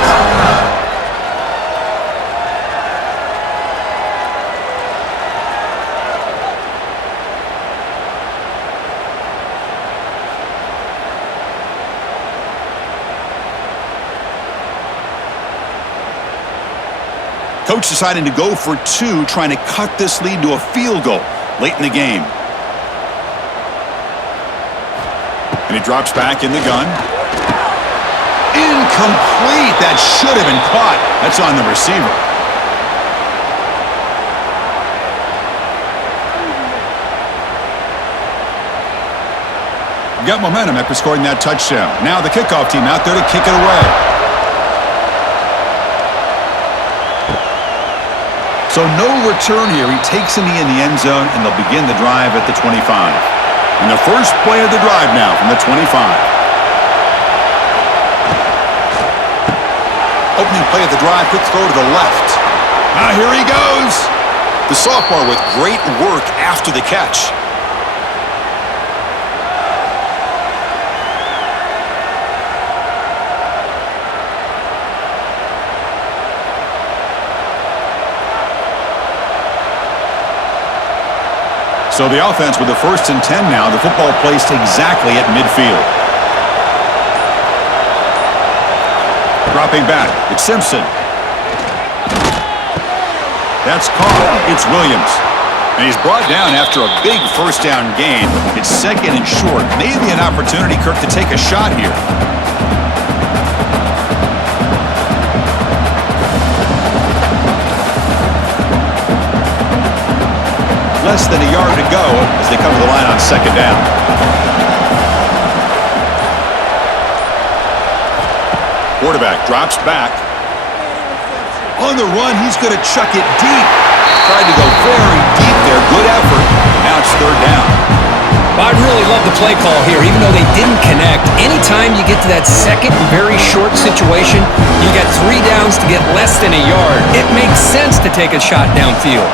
Coach deciding to go for 2, trying to cut this lead to a field goal late in the game. And he drops back in the gun. Incomplete. That should have been caught. That's on the receiver. Got momentum after scoring that touchdown. Now the kickoff team out there to kick it away. So no return here. He takes him in the end zone, and they'll begin the drive at the 25. And the first play of the drive now from the 25. Opening play of the drive, quick throw to the left. Now here he goes. The sophomore with great work after the catch. So the offense with the 1st and 10 now. The football placed exactly at midfield. Dropping back. It's Simpson. That's caught. It's Williams. And he's brought down after a big first down gain. It's second and short. Maybe an opportunity, Kirk, to take a shot here. Less than a yard to go as they come to the line on second down. Quarterback drops back. On the run, he's going to chuck it deep. Tried to go very deep there. Good effort. Now it's third down. I really love the play call here, even though they didn't connect. Anytime you get to that second very short situation, you got 3 downs to get less than a yard. It makes sense to take a shot downfield.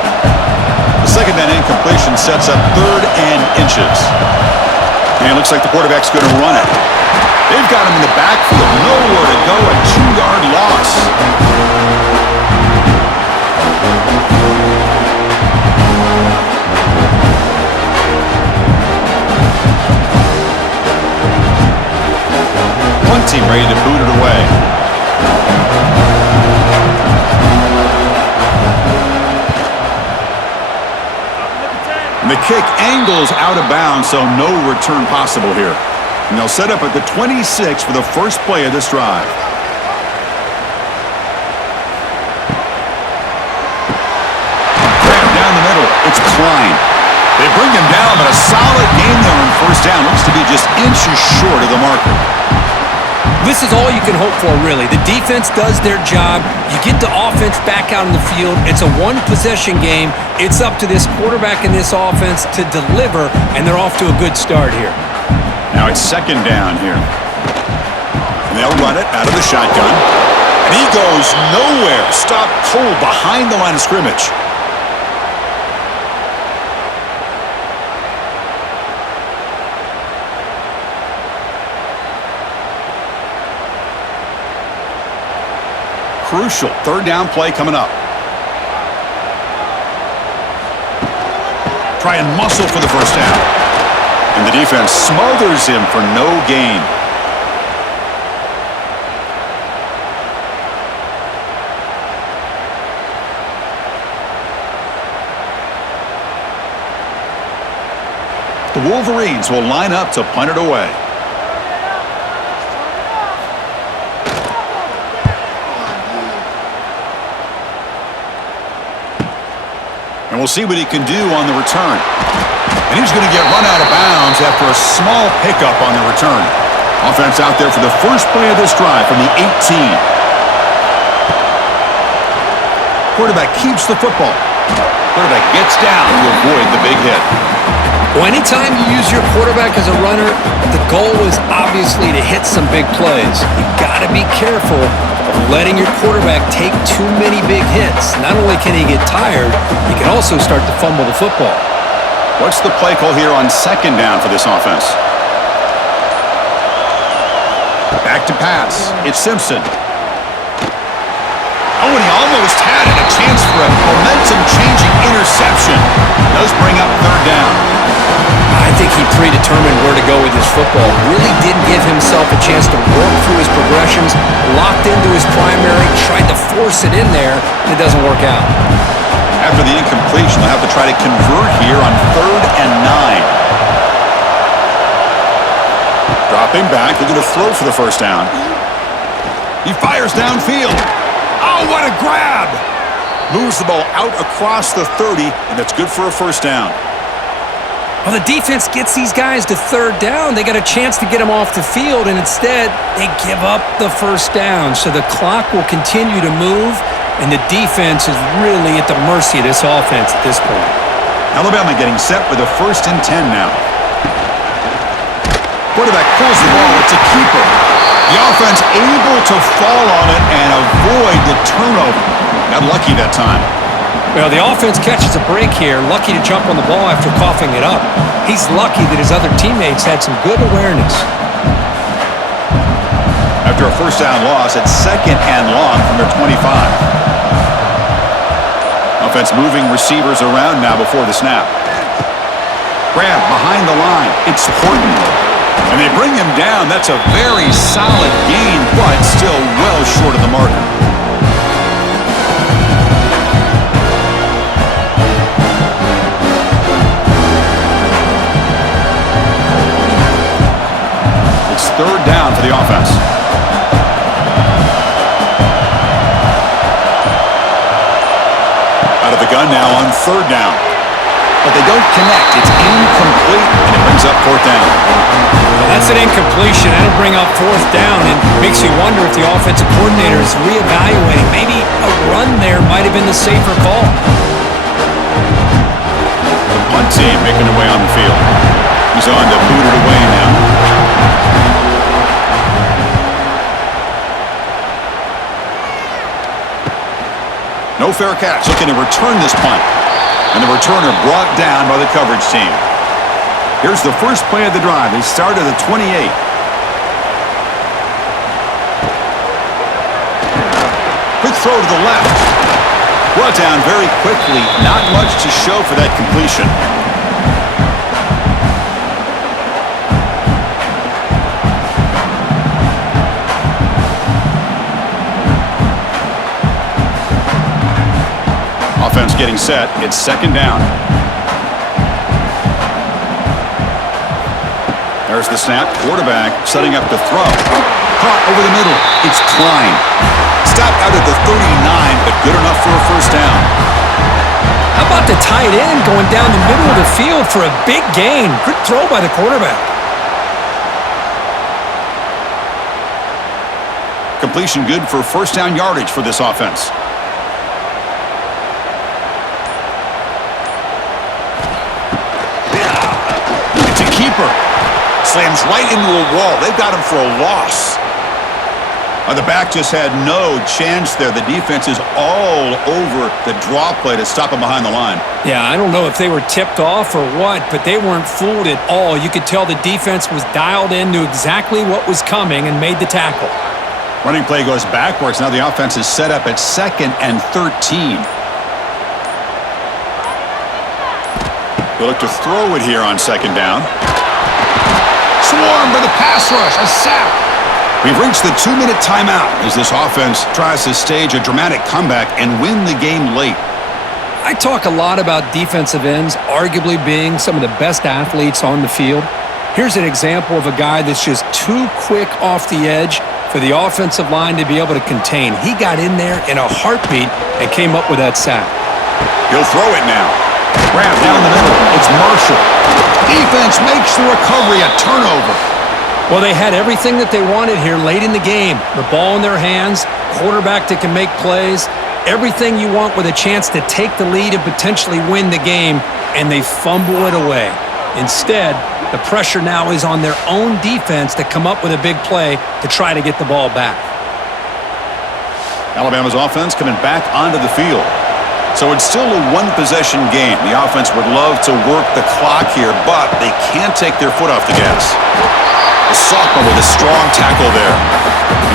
The second down incompletion sets up third and inches. And it looks like the quarterback's going to run it. They've got him in the backfield. Nowhere to go. A 2-yard loss. One team ready to boot it away. And the kick angles out of bounds, so no return possible here. And they'll set up at the 26 for the first play of this drive. Grab down the middle. It's Klein. They bring him down, but a solid game there on first down. Looks to be just inches short of the marker. This is all you can hope for, really. The defense does their job. You get the offense back out on the field. It's a one-possession game. It's up to this quarterback and this offense to deliver, and they're off to a good start here. Now it's second down here. And they'll run it out of the shotgun. And he goes nowhere. Stopped cold behind the line of scrimmage. Crucial third down play coming up. Try and muscle for the first down. And the defense smothers him for no gain. The Wolverines will line up to punt it away. And we'll see what he can do on the return. And he's going to get run out of bounds after a small pickup on the return. Offense out there for the first play of this drive from the 18. Quarterback keeps the football. Quarterback gets down to avoid the big hit. Well, anytime you use your quarterback as a runner, the goal is obviously to hit some big plays. You've got to be careful of letting your quarterback take too many big hits. Not only can he get tired, he can also start to fumble the football. What's the play call here on second down for this offense? Back to pass. It's Simpson. Oh, and he almost had it. A chance for a momentum-changing interception. Does bring up third down. I think he predetermined where to go with his football. Really didn't give himself a chance to work through his progressions. Locked into his primary, tried to force it in there, and it doesn't work out. After the incompletion, they'll have to try to convert here on 3rd and 9. Dropping back, they're going to throw for the first down. He fires downfield. Oh, what a grab! Moves the ball out across the 30, and that's good for a first down. Well, the defense gets these guys to third down. They got a chance to get them off the field, and instead they give up the first down. So the clock will continue to move, and the defense is really at the mercy of this offense at this point. Alabama getting set for the 1st and 10 now. Quarterback pulls the ball. It's a keeper. The offense able to fall on it and avoid the turnover. Got lucky that time. Well, the offense catches a break here, lucky to jump on the ball after coughing it up. He's lucky that his other teammates had some good awareness. After a first down loss, it's 2nd and long from their 25. Offense moving receivers around now before the snap. Grab behind the line. It's Horton. And they bring him down. That's a very solid gain, but still well short of the marker. the offense. Out of the gun now on third down. But they don't connect. It's incomplete, and it brings up fourth down. Well, that's an incompletion. That'll bring up fourth down, and makes you wonder if the offensive coordinator is reevaluating. Maybe a run there might have been the safer call. The punt team making their way on the field. He's on to boot it away now. No fair catch. Looking to return this punt. And the returner brought down by the coverage team. Here's the first play of the drive. They start at the 28. Quick throw to the left. Brought down very quickly. Not much to show for that completion. Offense getting set. It's second down. There's the snap. Quarterback setting up to throw. Caught over the middle. It's Klein. Stopped out at the 39, but good enough for a first down. How about the tight end going down the middle of the field for a big gain? Good throw by the quarterback. Completion good for first down yardage for this offense. Keeper slams right into a wall. They've got him for a loss. The back just had no chance there. The defense is all over the draw play to stop him behind the line. Yeah, I don't know if they were tipped off or what, but they weren't fooled at all. You could tell the defense was dialed in, knew exactly what was coming, and made the tackle. Running play goes backwards. Now the offense is set up at 2nd and 13. They'll look to throw it here on second down. Swarmed by the pass rush. A sack. We've reached the 2-minute timeout as this offense tries to stage a dramatic comeback and win the game late. I talk a lot about defensive ends arguably being some of the best athletes on the field. Here's an example of a guy that's just too quick off the edge for the offensive line to be able to contain. He got in there in a heartbeat and came up with that sack. He'll throw it now. Grab down the middle. It's Marshall. Defense makes the recovery a turnover. Well, they had everything that they wanted here late in the game. The ball in their hands, quarterback that can make plays, everything you want with a chance to take the lead and potentially win the game, and they fumble it away. Instead, the pressure now is on their own defense to come up with a big play to try to get the ball back. Alabama's offense coming back onto the field. So it's still a one-possession game. The offense would love to work the clock here, but they can't take their foot off the gas. The sophomore with a strong tackle there.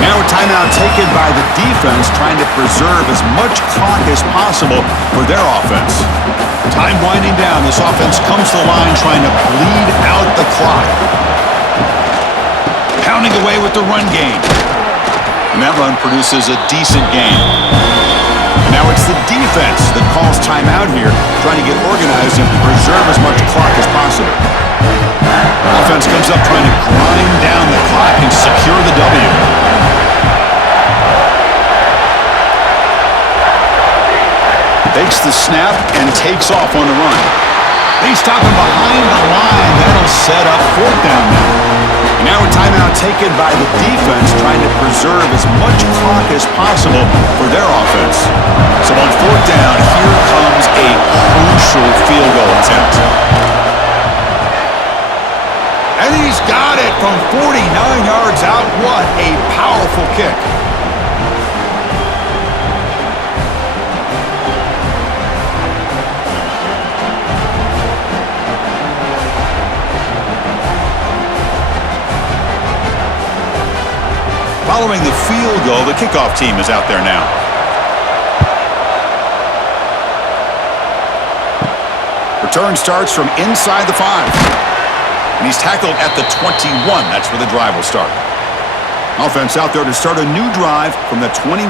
Now a timeout taken by the defense, trying to preserve as much clock as possible for their offense. Time winding down. This offense comes to the line trying to bleed out the clock. Pounding away with the run game. And that run produces a decent gain. Now it's the defense that calls timeout here, trying to get organized and preserve as much clock as possible. Offense comes up trying to grind down the clock and secure the W. Takes the snap and takes off on the run. They stop him behind the line. That'll set up fourth down now. And now a timeout taken by the defense, trying to preserve as much clock as possible for their offense. So on fourth down, here comes a crucial field goal attempt. And he's got it from 49 yards out. What a powerful kick. Following the field goal, the kickoff team is out there now. Return starts from inside the 5. And he's tackled at the 21. That's where the drive will start. Offense out there to start a new drive from the 21.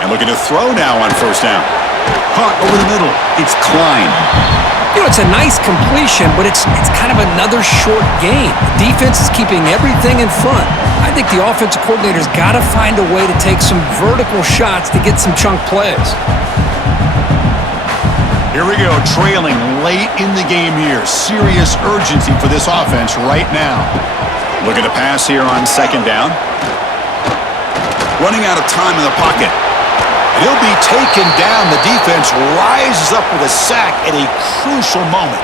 And looking to throw now on first down. Caught over the middle. It's Klein. It's a nice completion, but it's kind of another short game. The defense is keeping everything in front. I think the offensive coordinator's got to find a way to take some vertical shots to get some chunk plays. Here we go, trailing late in the game here. Serious urgency for this offense right now. Looking to pass here on second down. Running out of time in the pocket. He'll be taken down. The defense rises up with a sack at a crucial moment.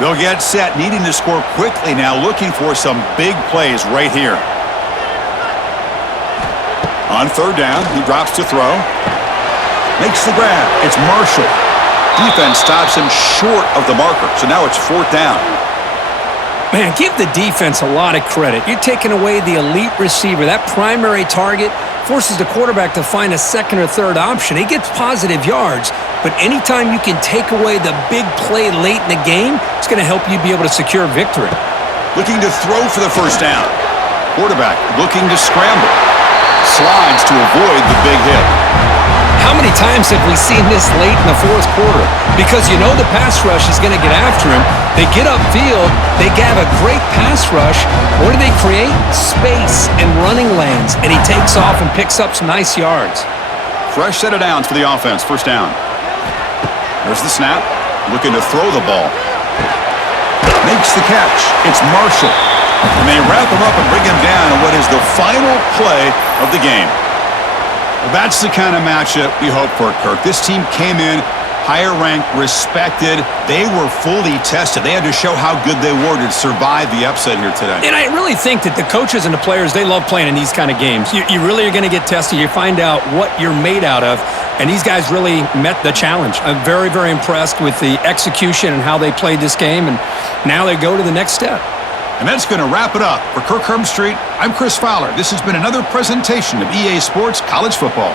They'll get set, needing to score quickly now, looking for some big plays right here. On third down, he drops to throw. Makes the grab. It's Marshall. Defense stops him short of the marker, so now it's fourth down. Man, give the defense a lot of credit. You're taking away the elite receiver. That primary target forces the quarterback to find a second or third option. He gets positive yards, but anytime you can take away the big play late in the game, it's going to help you be able to secure victory. Looking to throw for the first down. Quarterback looking to scramble. Slides to avoid the big hit. How many times have we seen this late in the fourth quarter? Because you know the pass rush is going to get after him. They get upfield. They have a great pass rush. What do they create? Space and running lanes. And he takes off and picks up some nice yards. Fresh set of downs for the offense. First down. There's the snap. Looking to throw the ball. Makes the catch. It's Marshall. And they wrap him up and bring him down in what is the final play of the game. Well, that's the kind of matchup we hope for, Kirk. This team came in higher ranked, respected. They were fully tested. They had to show how good they were to survive the upset here today. And I really think that the coaches and the players, they love playing in these kind of games. You really are going to get tested. You find out what you're made out of. And these guys really met the challenge. I'm very, very impressed with the execution and how they played this game. And now they go to the next step. And that's going to wrap it up. For Kirk Herbstreit, I'm Chris Fowler. This has been another presentation of EA Sports College Football.